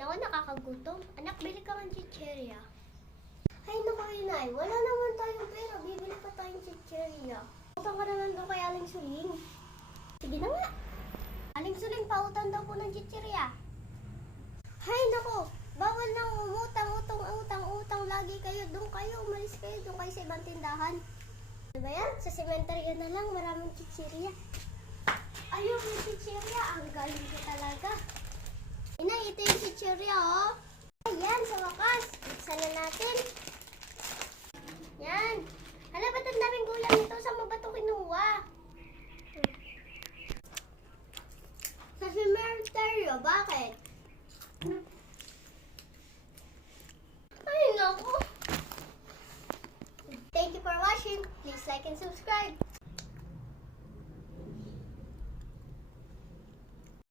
ako, nakakagutom. Anak, bili ka ng chichirya. Ay, naku, inay. Wala naman tayong pera. Bibili pa tayong chichirya. Utang ka naman doon kay Aling Suling. Sige na nga. Aling Suling, pautang daw po ng chichirya. Hay, naku. Bawal nang utang. Lagi kayo. Doon kayo. Umalis kayo. Doon kayo sa ibang tindahan. Ano ba yan? Sa sementerya na lang. Maraming chichirya. Ayun, yung chichirya. Ang galing ko talaga. Inay, ito yung chichirya, oh. Ayan, sa wakas. Buksan na natin. Yan. Hala, ba't ang daming gulay nito? Saan mo ba ito kinuha? Sa sementeryo, bakit?